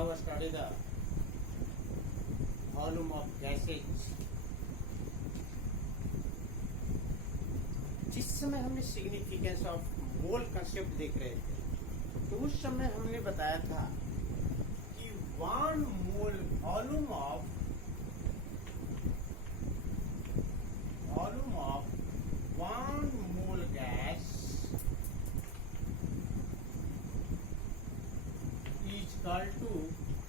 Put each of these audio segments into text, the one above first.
now study the volume of gases. जिस समय हमने सिग्निफिकेंस ऑफ मोल कंसेप्ट देख रहे थे तो उस समय हमने बताया था कि 1 mole volume of 1 mole gas is equal to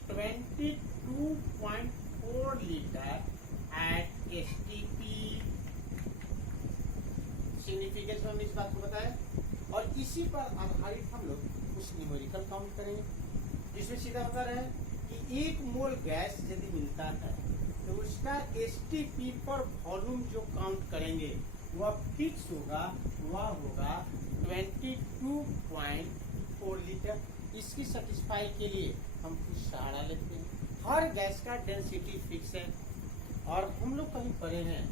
22.4 litre at STP. Significance हमने इस बात को बताया और इसी पर आधारित हम लोग कुछ न्यूमेरिकल काउंट करेंगे जिसमें सीधा बता रहे हैं कि 1 मोल गैस यदि मिलता है तो उसका STP पर वॉल्यूम जो काउंट करेंगे वह फिक्स होगा, वह होगा 22.4 लीटर। इसकी सेटिस्फाई के लिए हम कुछ सहारा लेते हैं। हर गैस का डेंसिटी फिक्स है और हम लोग कहीं पढ़े हैं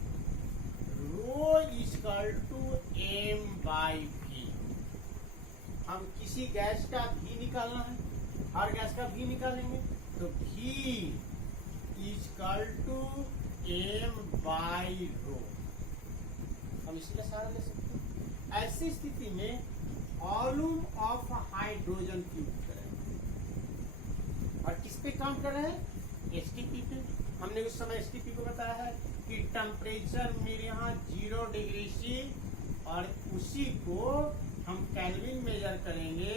rho equal to M by V. हम किसी गैस का भी निकालना है, हर गैस का भी निकालेंगे तो भी equal to M by rho. हम इसलिए सहारा ले सकते हैं। ऐसी स्थिति में वॉल्यूम ऑफ हाइड्रोजन क्यूब करेंगे और किस पे काउंट कर रहे हैं? एसटीपी पे। हमने उस समय एसटीपी को बताया है कि टेम्परेचर मेरे यहाँ 0 डिग्री सी और उसी को हम कैल्विन मेजर करेंगे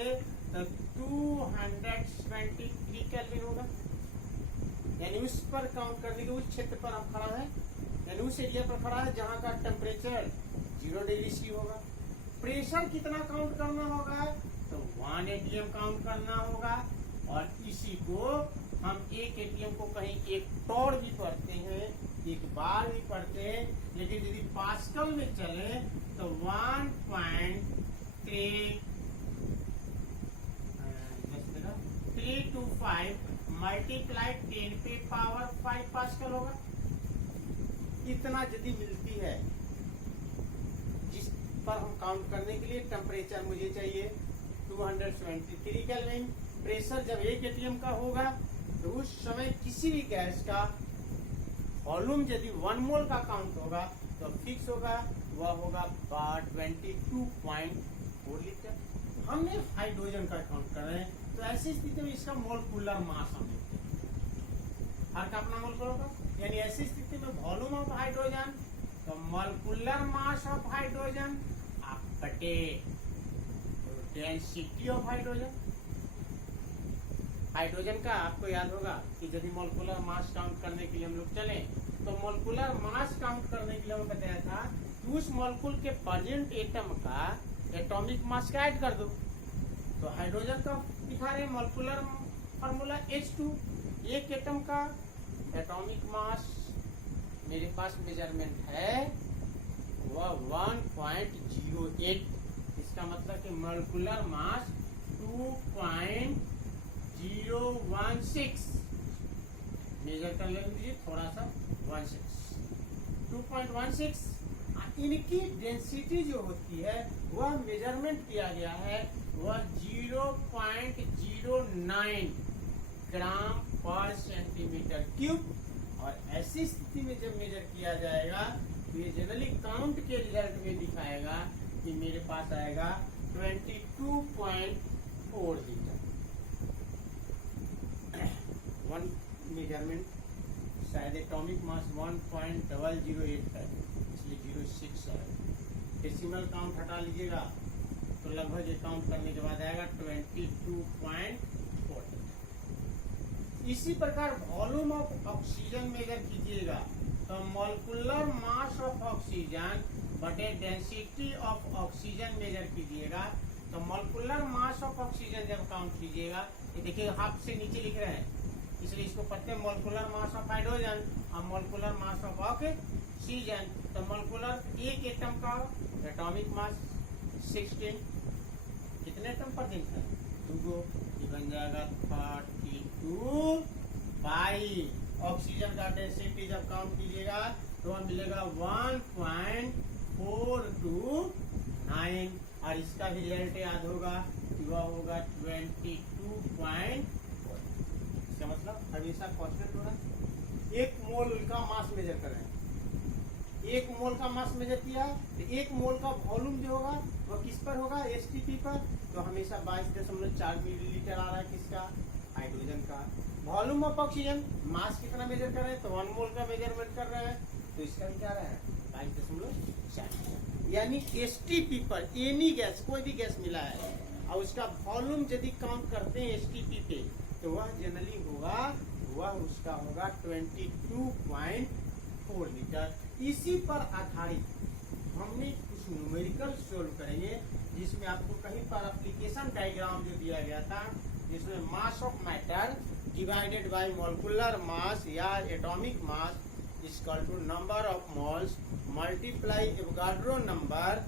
तो 273 कैल्विन होगा। यानी उस पर काउंट करने के उस क्षेत्र पर हम खड़ा है, यानी उस एरिया पर खड़ा है जहाँ का टेम्परेचर 0 डिग्री सी होगा। प्रेशर कितना काउंट करना होगा? तो 1 atm काउंट करना होगा और इसी को हम 1 atm को कहीं एक टॉर भी पढ़ते हैं, एक बार भी पढ़ते हैं, लेकिन यदि पास्कल में चले तो 1.325 मल्टीप्लाई 10 पे पावर 5 पास्कल होगा। इतना यदि मिलती है जिस पर हम काउंट करने के लिए टेम्परेचर मुझे चाहिए 273 केल्विन। प्रेशर जब 1 atm का होगा तो उस समय किसी भी गैस का वॉल्यूम यदि 1 मोल का काउंट होगा तो फिक्स होगा, वह होगा 22.4 लीटर। हमने हाइड्रोजन का काउंट कर रहे हैं तो ऐसी स्थिति में इसका मोलकुलर मास हम लेते हैं। हर का अपना मोल होगा, यानी ऐसी स्थिति में वॉल्यूम ऑफ हाइड्रोजन तो मोलकुलर मास ऑफ हाइड्रोजन आप बटे डेंसिटी ऑफ हाइड्रोजन। हाइड्रोजन का आपको याद होगा कि यदि मोलकुलर मास काउंट करने के लिए हम लोग चले तो मोलकुलर मास काउंट करने के लिए हमें बताया था कि उस मोलकुल के प्रेजेंट एटम का एटॉमिक मास का ऐड कर दो। तो हाइड्रोजन का दिखा रहे मोलकुलर फार्मूला H2। 1 एटम का एटॉमिक मास मेरे पास मेजरमेंट है वह 1.08। इसका मतलब कि मोलकुलर मास 2.016 मेजर कर लीजिए, थोड़ा सा 2.16। इनकी डेंसिटी जो होती है वह मेजरमेंट किया गया है वह 0.09 ग्राम पर सेंटीमीटर क्यूब। और ऐसी स्थिति में जब मेजर किया जाएगा तो ये जनरली काउंट के रिजल्ट में दिखाएगा कि मेरे पास आएगा 22.4 लीटर। 1 मेजरमेंट शायद एटॉमिक मास 1.008 है, इसलिए 06 है। डेसिमल काउंट हटा लीजिएगा तो लगभग ये काउंट करने के बाद आएगा 22.4। इसी प्रकार वॉल्यूम ऑफ ऑक्सीजन मेजर कीजिएगा तो मोलकुलर मास ऑफ ऑक्सीजन बटे डेंसिटी ऑफ ऑक्सीजन मेजर कीजिएगा तो मोलकुलर मास ऑफ ऑक्सीजन जब काउंट कीजिएगा, ये देखिए हाफ से नीचे लिख रहे हैं इसलिए इसको पढ़ते हैं मोलकुलर मास ऑफ हाइड्रोजन और मोलकुलर मास ऑफ ऑक्सीजन। तो मोलकुलर 1 एटम का एटॉमिक मास 16। कितने एटम पर दिन है? 2 बन जाएगा 32 बाई ऑक्सीजन का डेंसिटी जब काउंट कीजिएगा तो वह मिलेगा 1.429 और इसका रिजल्ट याद होगा कि वह होगा 22.4। हमेशा कांस्टेंट होगा। 1 मोल का मास मेजर कर रहे हैं, 1 मोल का मास मेजर किया तो 1 मोल का वॉल्यूम जो होगा वह किस पर होगा, एसटीपी पर। तो हमेशा 22.4 मिलीलीटर आ रहा है किसका, हाइड्रोजन का। वॉल्यूम ऑफ ऑक्सीजन, मास कितना मेजर कर रहे हैं तो 1 मोल का मेजरमेंट कर रहे हैं, तो इसका भी क्या रहा है 22.4। यानी एसटीपी पर एनी गैस, कोई भी गैस मिला है और उसका वॉल्यूम यदि काउंट करते हैं एसटीपी पे तो वह जनरली होगा, वह उसका होगा 22.4 लीटर। इसी पर आधारित हमने कुछ न्यूमेरिकल सोल्व करेंगे, जिसमें आपको कहीं पर एप्लीकेशन डायग्राम जो दिया गया था, जिसमें mass of matter divided by molecular mass या atomic mass is equal to number of moles multiply Avogadro number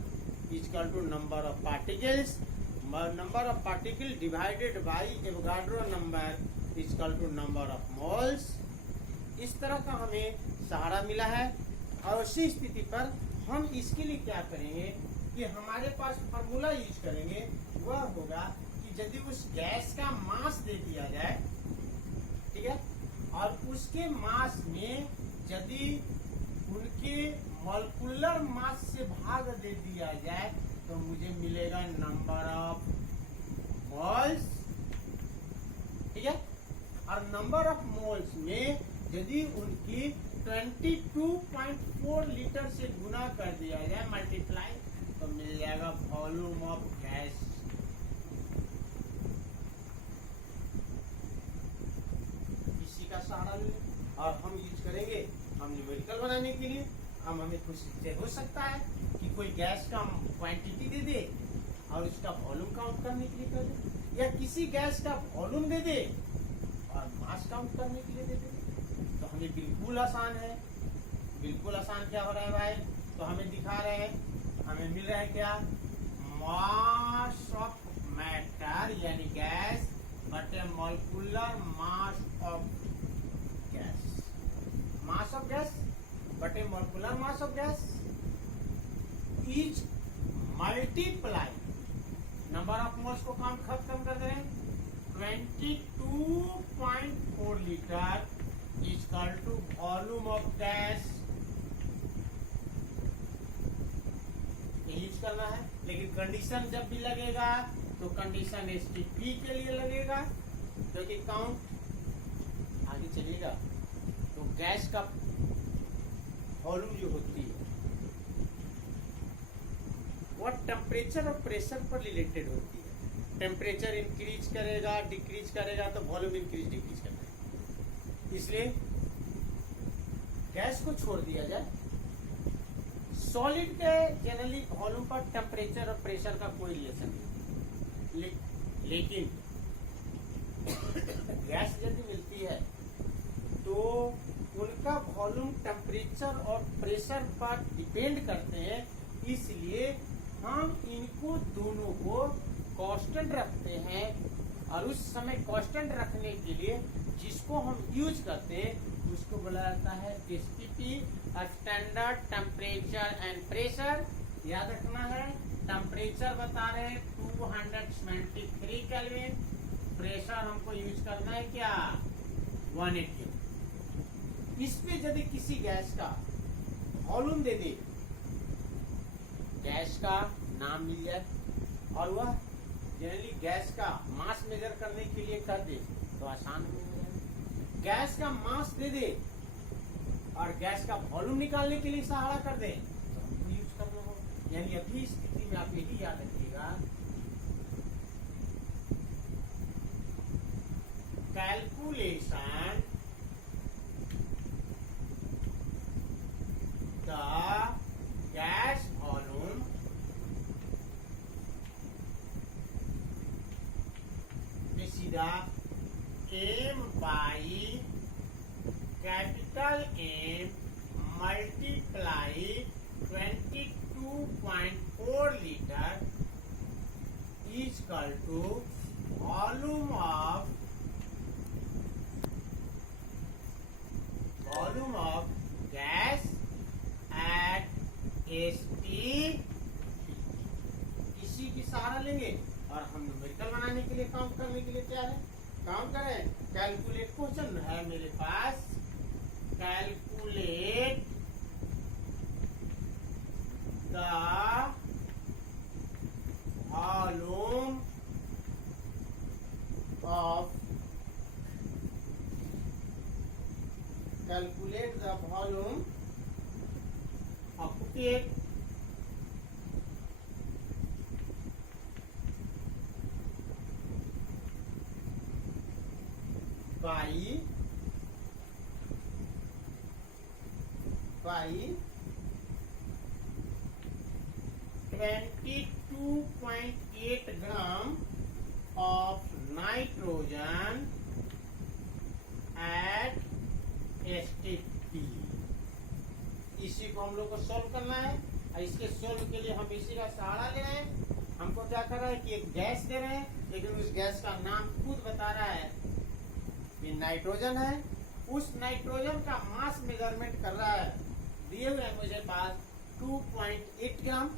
is equal to number of particles, number of particle divided by Avogadro number is equal to number of moles. इस तरह का हमें सहारा मिला है। और उसी स्थिति पर हम इसके लिए क्या करेंगे कि हमारे पास फार्मूला यूज करेंगे, वह होगा कि यदि उस गैस का मास दे दिया जाए, ठीक है, और उसके मास में यदि उनके मॉलिक्यूलर मास से भाग दे दिया जाए तो मुझे मिलेगा नंबर ऑफ मोल्स, ठीक है। और नंबर ऑफ मोल्स में यदि उनकी 22.4 लीटर से गुना कर दिया जाए, मल्टीप्लाई, तो मिल जाएगा वॉल्यूम ऑफ गैस। इसी का सहारा ले और हम यूज करेंगे हम न्यूमेरिकल बनाने के लिए। हम हमें कुछ हो सकता है कि कोई गैस का क्वांटिटी दे दे और उसका वॉल्यूम काउंट करने के लिए कर दे, या किसी गैस का वॉल्यूम दे दे और मास काउंट करने के लिए दे दे। तो हमें बिल्कुल आसान है, बिल्कुल आसान। क्या हो रहा है भाई, तो हमें दिखा रहे हैं, हमें मिल रहा है क्या, मास ऑफ मैटर यानी गैस बटे molecular mass of gas, mass of gas बटे molecular mass of gas is multiply number of moles को खत्म कर दे रहे हैं, 22.4 litre is equal to volume of gas. Use करना है, लेकिन कंडीशन जब भी लगेगा तो कंडीशन एसटीपी के लिए लगेगा, क्योंकि काउंट आगे चलेगा तो गैस का वॉल्यूम जो होती है वह टेम्परेचर और प्रेशर पर रिलेटेड होती है। टेम्परेचर इंक्रीज करेगा डिक्रीज करेगा तो वॉल्यूम इंक्रीज डिक्रीज करता है। इसलिए गैस को छोड़ दिया जाए, सॉलिड के जनरली वॉल्यूम पर टेम्परेचर और प्रेशर का कोई रिलेशन नहीं, लेकिन गैस यदि मिलती है तो उनका वॉल्यूम टेम्परेचर और प्रेशर पर डिपेंड करते हैं। इसलिए हम इनको दोनों को कांस्टेंट रखते हैं, और उस समय कांस्टेंट रखने के लिए जिसको हम यूज करते हैं उसको बोला जाता है STP, standard temperature and pressure. याद रखना है, टेम्परेचर बता रहे हैं 273 केल्विन, प्रेशर हमको यूज करना है क्या 180। इस पे यदि किसी गैस का वॉल्यूम दे दे, गैस का नाम मिल जाए और वह जनरली गैस का मास मेजर करने के लिए कर दे तो आसान हो जाएगा। गैस का मास दे दे और गैस का वॉल्यूम निकालने के लिए सहारा कर दे तो हमको यूज करना होगा। यानी अभी स्थिति में आप यही याद रखिएगा, कैलकुलेशन द गैस वॉल्यूम में सीधा M by capital M multiply 22.4 litre is equal to volume of gas at ST. इसी की सहारा लेंगे और हम न्यूमेरिकल बनाने के लिए काउंट करने के लिए तैयार है। काउंट करें, कैलकुलेट क्वेश्चन है मेरे पास, calculate the volume of, calculate the volume of cake by 22.8 gram of nitrogen at STP। इसी को हम लोग को सोल्व करना है, और इसके सोल्व के लिए हम इसी का सहारा ले रहे हैं। हमको क्या कर रहा है कि एक गैस दे रहे हैं, लेकिन उस गैस का नाम खुद बता रहा है कि नाइट्रोजन है। उस नाइट्रोजन का मास मेजरमेंट कर रहा है, दिए हुए हैं मुझे पास 2.8 ग्राम,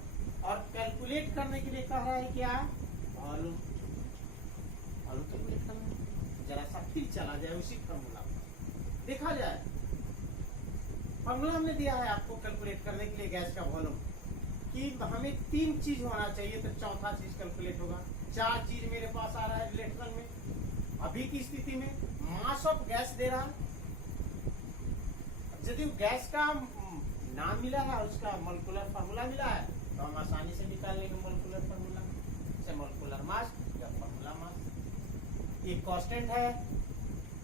और कैलकुलेट करने के लिए कह रहा है क्या, वॉल्यूम। वॉल्यूम कैलकुलेट करना है, जरा सा फिर चला जाए उसी फॉर्मूला देखा जाए। फॉर्मूला हमने दिया है आपको कैलकुलेट करने के लिए गैस का वॉल्यूम, कि हमें 3 चीज होना चाहिए तो चौथा चीज कैलकुलेट होगा। 4 चीज मेरे पास आ रहा है रिलेशन में। अभी की स्थिति में मास ऑफ गैस दे रहा है, यदि गैस का नाम मिला है और उसका मोलिकुलर फार्मूला मिला है तो हम आसानी से निकाल लेंगे मोलिकुलर फार्मूला से, मोलिकुलर मास या फार्मूला मास। ये कांस्टेंट है,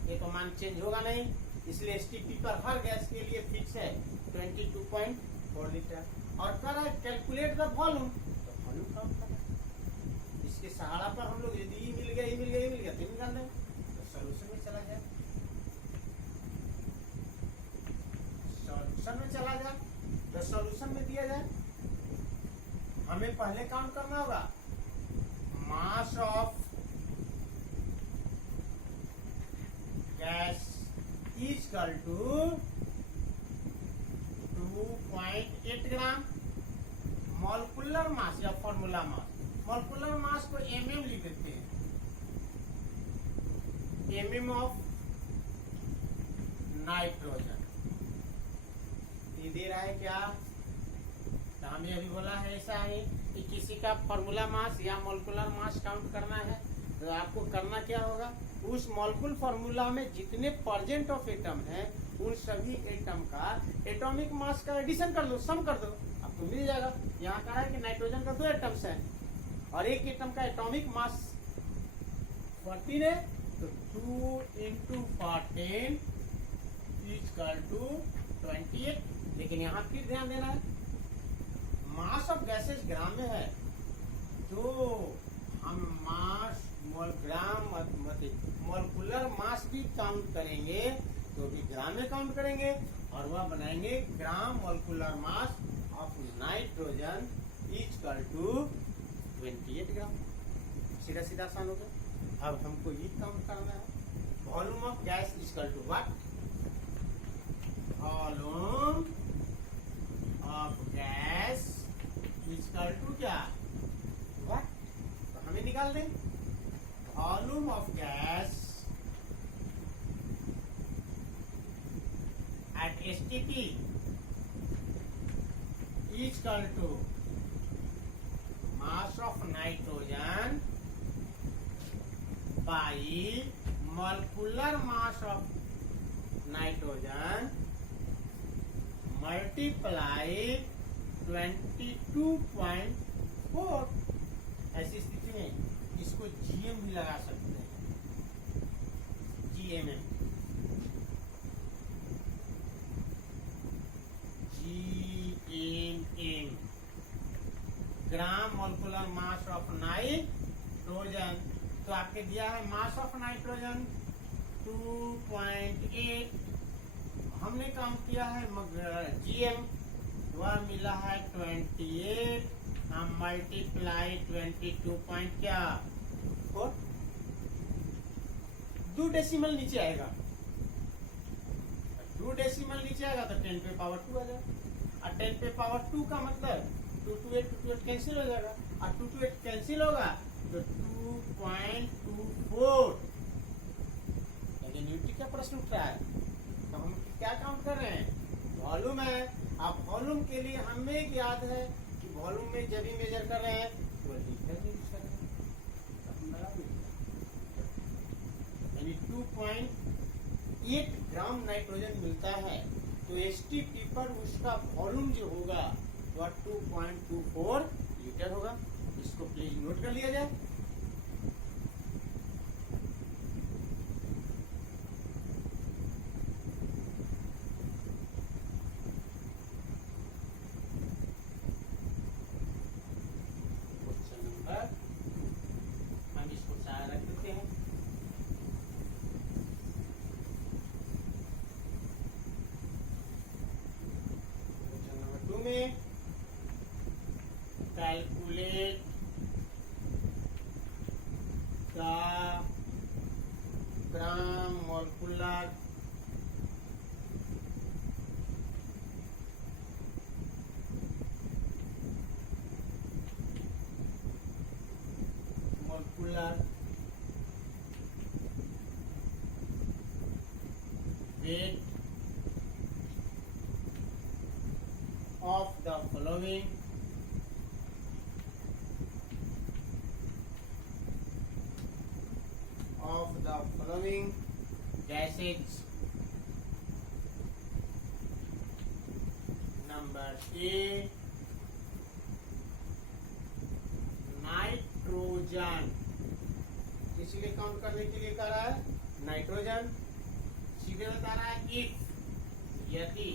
ये तो मान चेंज होगा नहीं, इसलिए एसटीपी पर हर गैस के लिए फिक्स है 22.4 लीटर। और कर रहा है कैलकुलेट द वॉल्यूम, तो वॉल्यूम काउंट करना है। इसके सहारा पर हम लोग यदि मिल गया तो निकाल दें, तो सोल्यूशन में चला जाए, सोल्यूशन में चला जाए, तो सोल्यूशन में दिया जाए। हमें पहले काउंट करना होगा mass of gas equal to 2.8 gram, molecular mass या फॉर्मूला मास। मॉलिक्यूलर मास को mm लिख देते हैं, mm ऑफ नाइट्रोजन। ये दे रहा है क्या, तो हमें अभी बोला है ऐसा है कि किसी का फॉर्मूला मास या मॉलिक्यूलर मास काउंट करना है, तो आपको करना क्या होगा, उस मॉलिक्यूल फॉर्मूला में जितने परसेंट ऑफ एटम है उन सभी एटम का एटॉमिक मास का एडिशन कर दो, सम कर दो, आपको मिल जाएगा। यहाँ कहा है कि नाइट्रोजन का 2 एटम्स है और एक एटम का एटॉमिक मास 14 है, तो 2 × 14 इक्वल टू 28। लेकिन यहाँ फिर ध्यान देना है, मास ऑफ गैसेस ग्राम में है, तो हम मास ग्राम मोलिकुलर मास भी काउंट करेंगे तो भी ग्राम में काउंट करेंगे, और वह बनाएंगे gram molecular mass of nitrogen equal to 28 gram. सीधा सीधा आसान हो गया। अब हमको ये काउंट करना है, volume of gas equal to what, volume of gas equal to क्या, व्हाट, तो हमें निकाल दें volume of gas at STP equal to mass of nitrogen by molecular mass of nitrogen multiply 22.4। ऐसी स्थिति में इसको GM भी लगा सकते हैं, GMM, gram molecular mass of nitrogen. तो आपके दिया है मास ऑफ नाइट्रोजन 2.8, हमने काम किया है GM, वह मिला है 28, हम मल्टीप्लाई 22.4, 2 डेसिमल नीचे आएगा, 2 डेसिमल नीचे आएगा तो 10 पे पावर 2 आ जाएगा, और 10 पे पावर 2 का मतलब 2 to 8 कैंसिल हो जाएगा, और 2 to 8 कैंसिल होगा तो 2.24 है। अब वॉल्यूम के लिए हमें याद है कि वॉल्यूम में जब भी मेजर कर रहे हैं तो लीटर में यूज कर रहे हैं, यानी 2.8 ग्राम नाइट्रोजन मिलता है। तो एसटीपी पर उसका वॉल्यूम जो होगा वह 2.24 लीटर होगा। इसको प्लीज नोट कर लिया जाए। क्वेश्चन नंबर, हम इसको सारा रख देते हैं। क्वेश्चन नंबर 2 में calculate the gram molecular weight of the following gases. Number A, nitrogen, इसीलिए काउंट करने के लिए कह रहा है नाइट्रोजन। सीधे बता रहा है इफ, यदि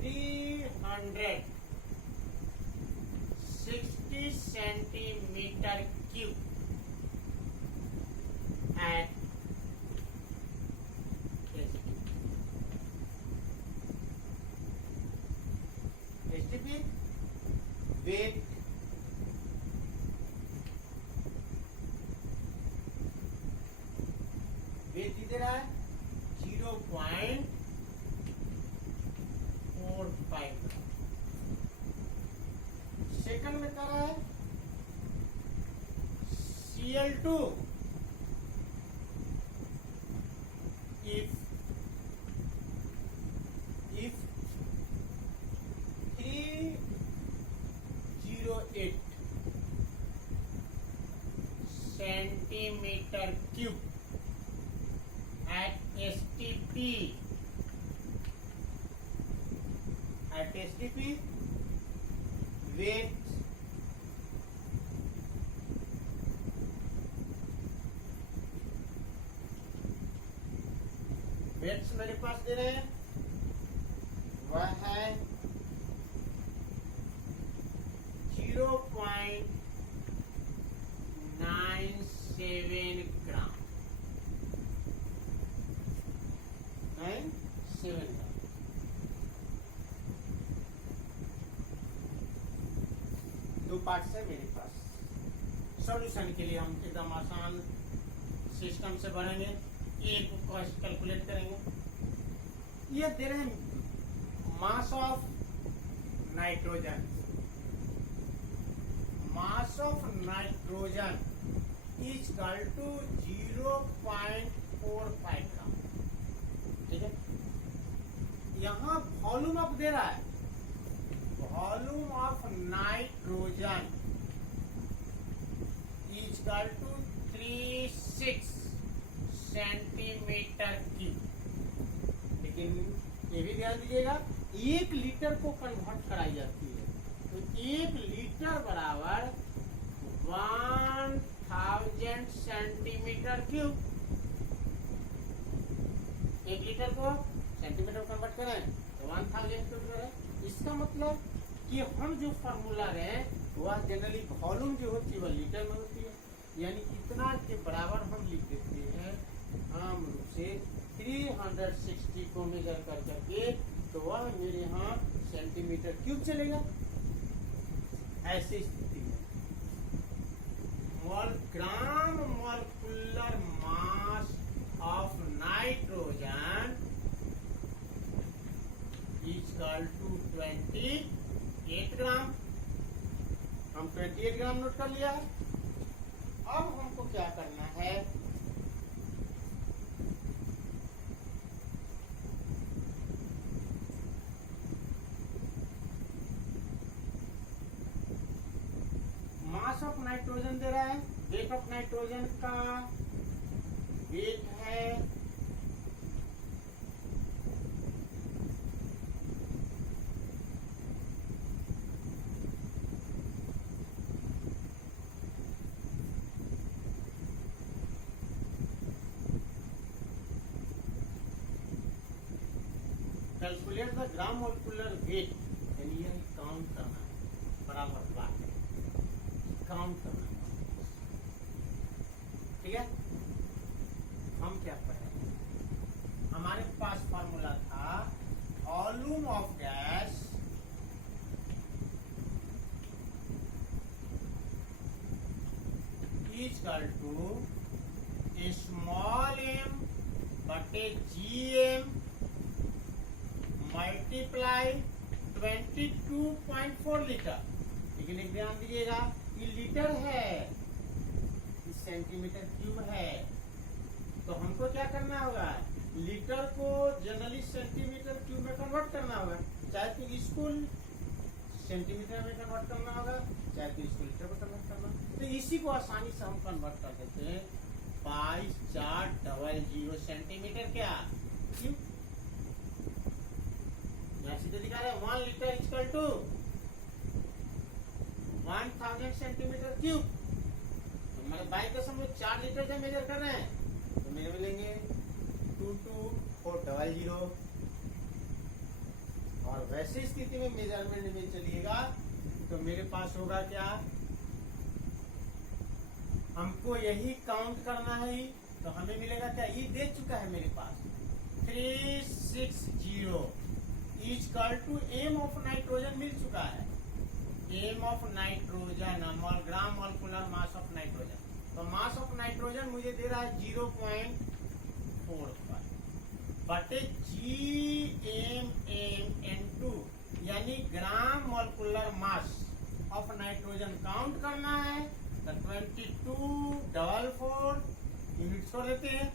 360 centimetre cube at STP weight दे रहा है 0.45 ग्राम। सेकंड में कर रहा है Cl2 if 308 centimetre cube at STP weight weights मेरे पास दे रहे हैं, वह है 0.97 ग्राम। 97 ग्राम। दो पार्ट है मेरे पास। सॉल्यूशन के लिए हम एकदम आसान सिस्टम से बढ़ेंगे, एक कॉस्ट कैलकुलेट करेंगे। ये दे रहे हैं mass of nitrogen. Mass of nitrogen is equal to 0.45 gram. ठीक है, यहाँ वॉल्यूम ऑफ दे रहा है, volume of nitrogen is equal to 36 centimetre cube. लेकिन ये भी ध्यान दीजिएगा, 1 लीटर को कन्वर्ट कराई जाती है, तो 1 लीटर बराबर 1000 सेंटीमीटर क्यूब। 1 लीटर को सेंटीमीटर कन्वर्ट करें तो 1000 क्यूब करें। इसका मतलब कि हम जो फॉर्मूला रहे वह जनरली वॉल्यूम जो होती है वह लीटर में होती है, यानी इतना के बराबर हम लिख देते हैं आम रूप से 360 को मेजर कर करके, तो वह मेरे यहाँ सेंटीमीटर क्यूब चलेगा। ऐसी स्थिति में gram molecular mass of nitrogen is equal to 28 gram. हम 28 ग्राम नोट कर लिया है। अब हमको क्या करना है, मास ऑफ नाइट्रोजन दे रहा है, वेट ऑफ नाइट्रोजन का वेट है calculate the gram molecular weight, यानी यह काउंट करना है, बराबर बात है, काउंट करना है, ठीक है। हम क्या पढ़े, हमारे पास फॉर्मूला था volume of gas is equal to small M बटे जी एम मल्टीप्लाई 22.4 लीटर। लेकिन एक ध्यान दीजिएगा, ये लीटर है, ये सेंटीमीटर क्यूब है, तो हमको क्या करना होगा, लीटर को जनरली सेंटीमीटर क्यूब में कन्वर्ट करना होगा, चाहे तो इसको सेंटीमीटर में कन्वर्ट करना होगा, चाहे तो इसको लीटर में कन्वर्ट करना। तो इसी को आसानी से हम कन्वर्ट कर देते हैं, 22,400 सेंटीमीटर क्या क्यूब। सीधे दिखा रहे हैं 1 litre equal to 1000 centimetre cube. तो हमारे 22.4 लीटर से मेजर कर रहे हैं, तो मेरे मिलेंगे 22,400। और वैसे स्थिति में मेजरमेंट में चलिएगा तो मेरे पास होगा क्या, हमको यही काउंट करना है, तो हमें मिलेगा क्या, ये दे चुका है मेरे पास 360 equal to M of nitrogen मिल चुका है, M of nitrogen gram molecular mass of nitrogen. तो मास ऑफ नाइट्रोजन मुझे दे रहा है 0.45 बटे GMM_N2, यानी ग्राम molecular mass of nitrogen count करना है, तो 2244 यूनिट छोड़ देते हैं।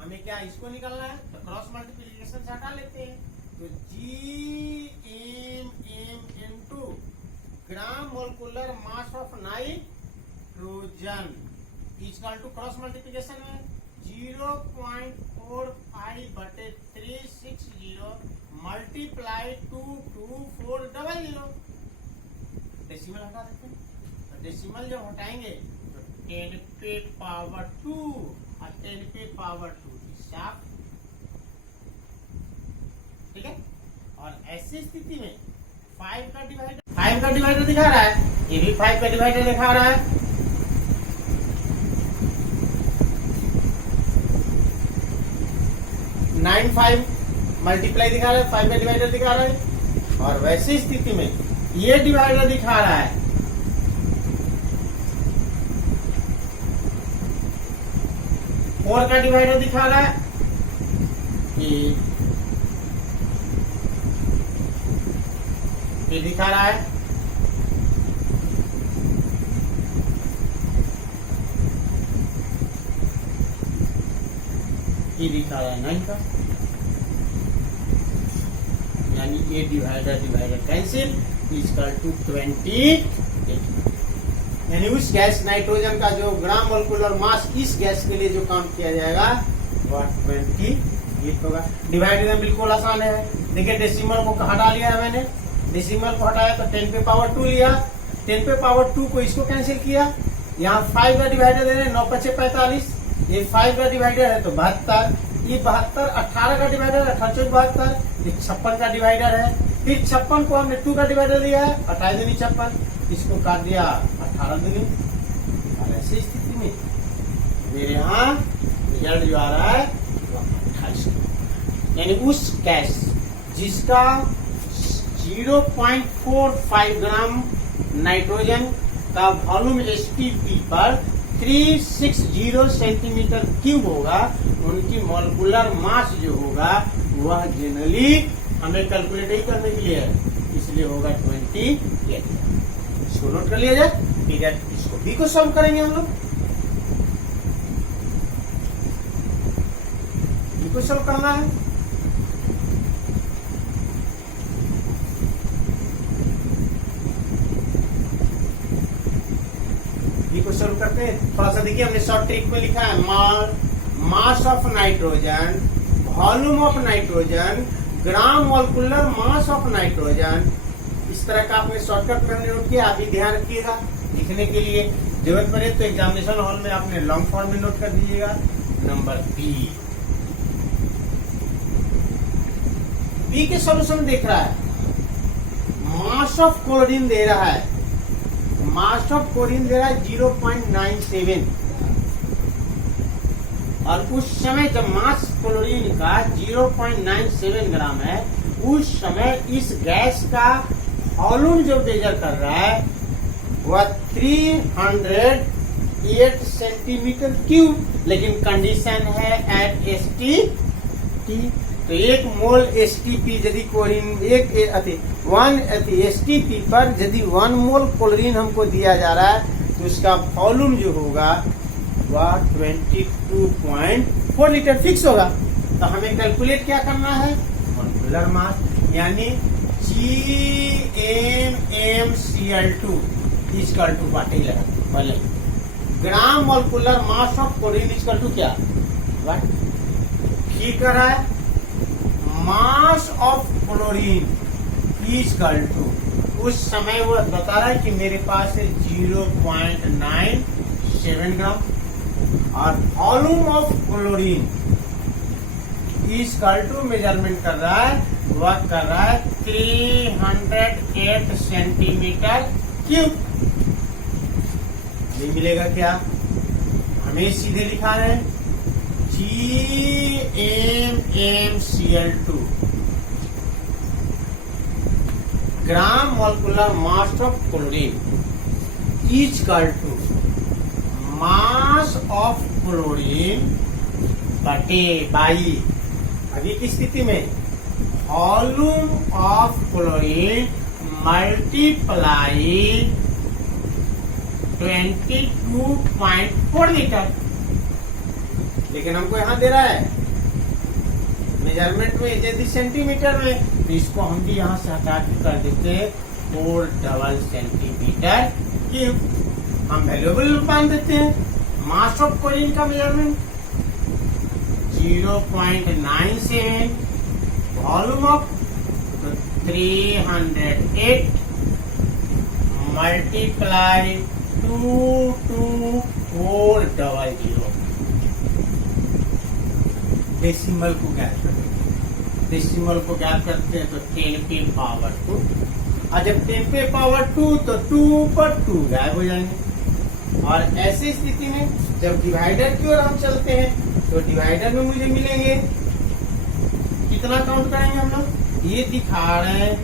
हमें क्या इसको निकालना है, तो क्रॉस मल्टीप्लिकेशन से हटा लेते हैं, तो GMM_N2 gram molecular mass of nitrogen equal to cross multiplication में 0.45 बटे 360 मल्टीप्लाई 22400। डेसिमल हटा देते हैं, तो डेसिमल जब हटाएंगे तो 10 पे पावर 2 और 10 पे पावर 2 साफ, ठीक है। और ऐसी स्थिति में 5 का डिवाइडर दिखा रहा है, ये भी 5 का डिवाइडर दिखा रहा है, 95 मल्टीप्लाई दिखा रहा है, 5 का डिवाइडर दिखा रहा है। और वैसी स्थिति में ये डिवाइडर दिखा रहा है 4 का डिवाइडर दिखा रहा है, ये दिखा रहा है, ये दिखा रहा है 9 का, यानी ये डिवाइडर कैंसिल इक्वल टू 28। यानी उस गैस नाइट्रोजन का जो ग्राम मोलिकुलर मास इस गैस के लिए जो काउंट किया जाएगा वह 28 होगा। डिवाइड में बिल्कुल आसान है, देखिए डेसिमल को हटा लिया है मैंने, डेसिमल को हटाया तो 10 पे पावर 2 लिया, 10 पे पावर 2 को इसको कैंसिल किया, यहाँ 5 का डिवाइडर दे रहे हैं 9 × 5 = 45, ये 5 का डिवाइडर है तो 72, ये 72, 18 का डिवाइडर 18 × 72, ये 56 का डिवाइडर है, फिर 56 को हमने 2 का डिवाइडर दिया है 28 दूनी 56, इसको काट दिया 18 दूनी। और ऐसी स्थिति में मेरे यहाँ रिजल्ट जो आ रहा है 28, यानी उस गैस जिसका 0.45 ग्राम नाइट्रोजन का वॉल्यूम एसटीपी पर 360 सेंटीमीटर क्यूब होगा, उनकी मॉलिक्यूलर मास जो होगा वह जनरली हमें कैलकुलेट ही करने के लिए है, इसलिए होगा 28। इसको नोट कर लिया जाए, ठीक है। इसको भी को सॉल्व करेंगे हम लोग, भी को सॉल्व करना है। सोल्व करते हैं। थोड़ा सा देखिए, हमने शॉर्ट ट्रिक में लिखा है mass of nitrogen, volume of nitrogen, gram molecular mass of nitrogen. इस तरह का आपने शॉर्टकट में नोट किया, आप भी ध्यान रखिएगा लिखने के लिए। जरूरत पड़े तो एग्जामिनेशन हॉल में आपने लॉन्ग फॉर्म में नोट कर दीजिएगा। नंबर बी के सॉल्यूशन देख रहा है, मास ऑफ क्लोरीन दे रहा है, मास ऑफ क्लोरीन दे रहा है 0.97, और उस समय जब मास क्लोरीन का 0.97 ग्राम है, उस समय इस गैस का वॉल्यूम जो मेजर कर रहा है वह 308 सेंटीमीटर क्यूब, लेकिन कंडीशन है एट एसटी, तो 1 मोल एसटीपी यदि क्लोरीन वन एसटीपी पर यदि 1 मोल क्लोरीन हमको दिया जा रहा है, तो उसका वॉल्यूम जो होगा वह 22.4 लीटर फिक्स होगा। तो हमें कैलकुलेट क्या करना है, मॉलिक्यूलर मास, यानी GmMCl2 इक्वल टू बाटे लगा पहले, gram molecular mass of chlorine equal to क्या, ठीक कर रहा है, mass of chlorine equal to, उस समय वो बता रहा है कि मेरे पास है 0.97 ग्राम, और volume of chlorine equal to measurement कर रहा है, वह कर रहा है 308 सेंटीमीटर क्यूब। ये मिलेगा क्या, हमें सीधे लिखा है GmMCl2 gram molecular mass of chlorine equal to mass of chlorine बटे बाई, अभी की स्थिति में volume of chlorine multiply 22.4 litre, लेकिन हमको यहाँ दे रहा है मेजरमेंट में यदि सेंटीमीटर में, तो इसको हम भी यहाँ से हटा के कर देते हैं 4 डबल सेंटीमीटर क्यूब। हम वैल्यूएबल मान देते हैं, मास ऑफ क्लोरीन का measurement 0.97, volume of 308 multiply 22400। Decimal को ज्ञात करते हैं, डेसिमल को ज्ञात करते हैं तो 10 पे पावर 2, और जब 10 पे पावर 2 तो 2 पर 2 गायब हो जाएंगे। और ऐसी स्थिति में जब डिवाइडर की ओर हम चलते हैं तो डिवाइडर में मुझे मिलेंगे, कितना काउंट करेंगे हम लोग, ये दिखा रहे हैं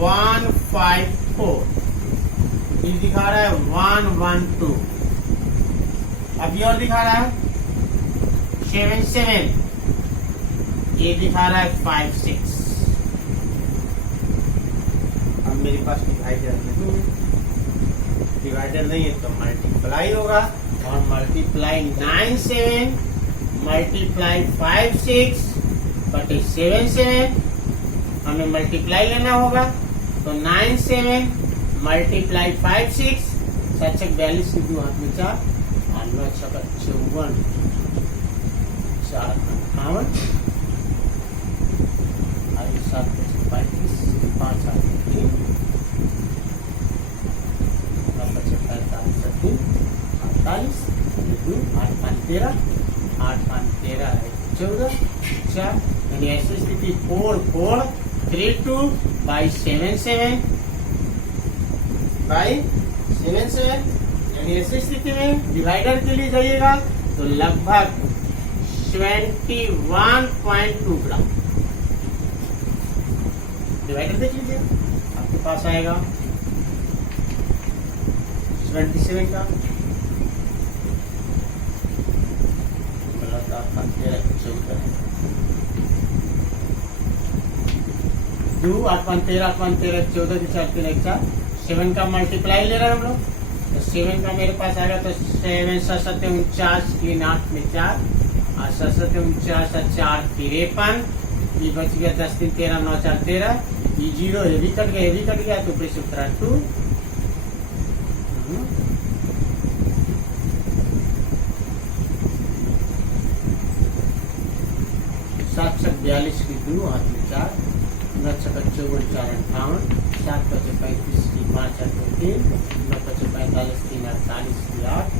154, ये दिखा रहा है 112, अभी और दिखा रहा है 77, ये दिखा रहा है 56। अब मेरे पास डिवाइडर नहीं है, डिवाइडर नहीं है तो मल्टीप्लाई होगा, और मल्टीप्लाई 97 मल्टीप्लाई 56 बटे 77, हमें मल्टीप्लाई लेना होगा, तो 97 मल्टीप्लाई 56, 7 42 की 2 हाथ में 4, 9 6 54, 4 58, 7 35, 5 8 3, 9 5 48, 48, 2 8 5 13, 8 5 13 14, 4, यानी ऐसी स्थिति 4432 बाई 77 बाई 77, यानी ऐसी स्थिति में डिवाइडर के लिए जाइएगा तो लगभग 21.2 ग्राम। डिवाइडर देख लीजिए, आपके पास आएगा 27 का 2 8 5 13 8 5 13 14 के 4 3 1 4, 7 का मल्टीप्लाई ले रहे हैं हम लोग, तो 7 का मेरे पास आएगा तो 7 7 49 3 8 में 4, 7 7 49 4 53, ये बच गया 10 3 13 9 4 13, ये 0 ये भी कट गया, ये भी कट गया, तो ऊपर से 2 42 की 2 8 में 4, 9 6 54 4 58, 7 5 35 की 5 8 3, 9 5 45 3 48 की 8,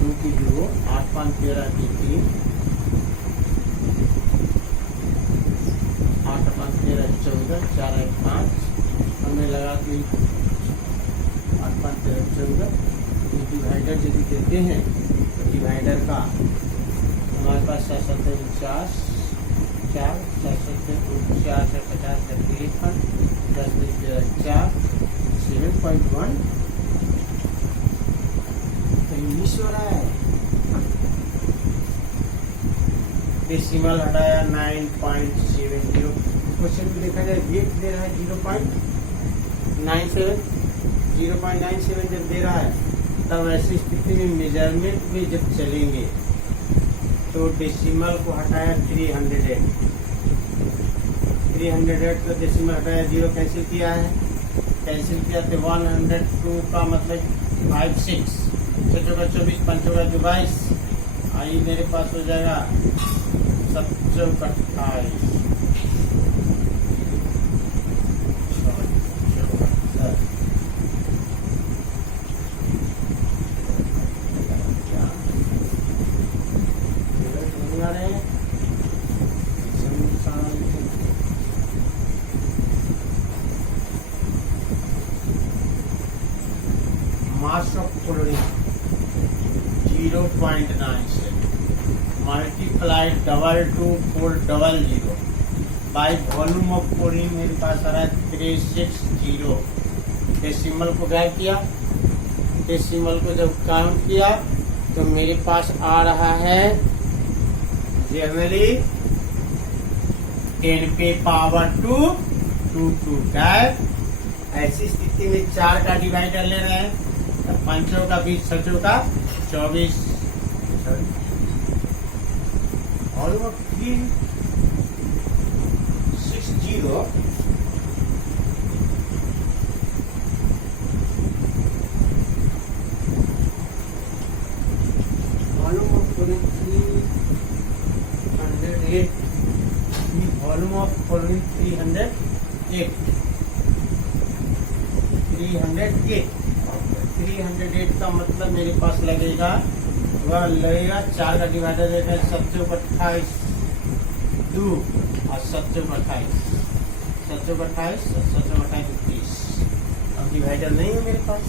2 की 2, 8 5 13 की 3, 8 5 13 14, 4 1 5, हमने लगा दी 8 5 13 14। डिवाइडर यदि देते हैं तो डिवाइडर का हमारे पास 7 7 49, 4 7 7 49 50 53, 10 4 7.1 इंग्लिश हो रहा है। डेसिमल हटाया 9.70। क्वेश्चन में देखा जाए वेट दे रहा है 0.97, 0.97 जब दे रहा है तब ऐसी स्थिति में मेजरमेंट में जब चलेंगे तो डेसिमल को हटाया 308, 308 का डेसिमल हटाया 0 कैंसिल किया है, कैंसिल किया तो 102 का मतलब 56, 6 का 24, 5 का 22, आइए मेरे पास हो जाएगा 7 का 28, mass of chlorine 0.97 multiplied double 2 4 double 0 by volume of chlorine मेरे पास आ रहा है 360। डेसिमल को गायब किया, डेसिमल को जब काउंट किया तो मेरे पास आ रहा है जनरली 10 पे पावर 2 2 गायब। ऐसी स्थिति में 4 का डिवाइडर ले रहे हैं, 5 का 20, 6 का 24 और वो 360 वॉल्यूम ऑफ 308, वॉल्यूम ऑफ 308 का मतलब मेरे पास लगेगा, वह लगेगा 4 का डिवाइडर देगा 7 का 28 2 और 7 का 28, 7 का 28 30। अब डिवाइडर नहीं है मेरे पास,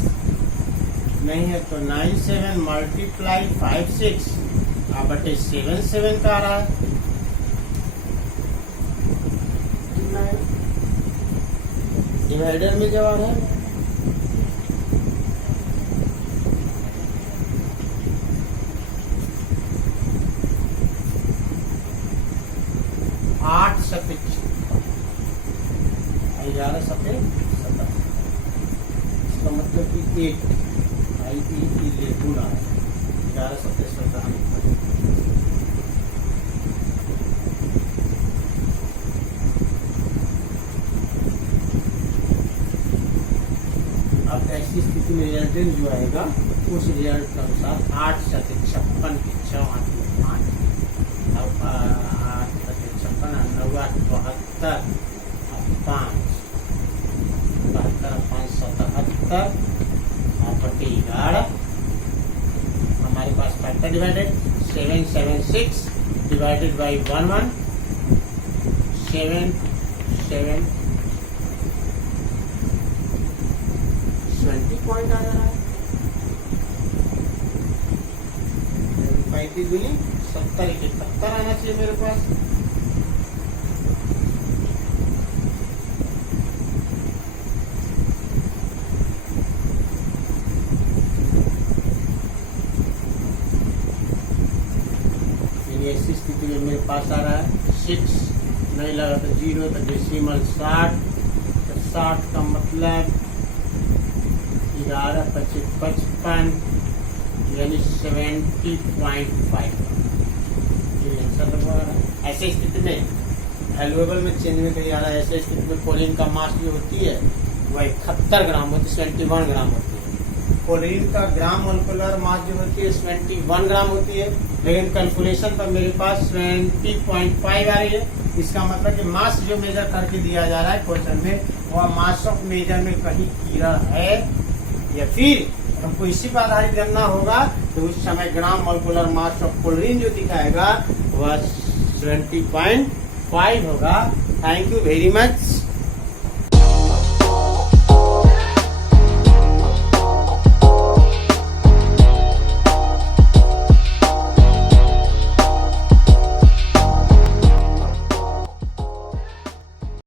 नहीं है तो 97 मल्टीप्लाई 56 बटे 77 का आ रहा है, डिवाइडर में जवाब है 8 सफेद 11 सफेद 17, इसका मतलब कि 8 ले गुना है 11 सफेद 17। अब ऐसी स्थिति में रिजल्टेंट जो आएगा उस रिजल्ट के अनुसार 8 सफेद 56 की 6 8 में 5, 8 सफेद 56 9 8 72 5 77 बटे 11। हमारे पास factor divided 776 divided by 11 7 7 20 point आ रहा है, 35 दूनी 70 71 आना चाहिए मेरे पास। ऐसी स्थिति में मेरे पास आ रहा है 6 नहीं लगा तो 0 तो डेसिमल 60, तो 60 का मतलब 11 25 55 यानी 70.5। ऐसे स्थिति में वैल्यूएबल में चेंज में कहीं आ रहा है, ऐसे स्थिति में कोलिन का मास जो होती है वह 71 ग्राम होती है, 71 ग्राम होती है। क्लोरीन का ग्राम मोलिकुलर मास जो होती है 71 ग्राम होती है, लेकिन कैलकुलेशन पर मेरे पास 20.5 आ रही है। इसका मतलब कि मास जो मेजर करके दिया जा रहा है क्वेश्चन में, वह मास ऑफ मेजर में कहीं कीड़ा है या फिर हमको इसी पर आधारित करना होगा। तो उस समय ग्राम मोलिकुलर मास ऑफ क्लोरीन जो दिखाएगा वह 20.5 होगा। Thank you very much.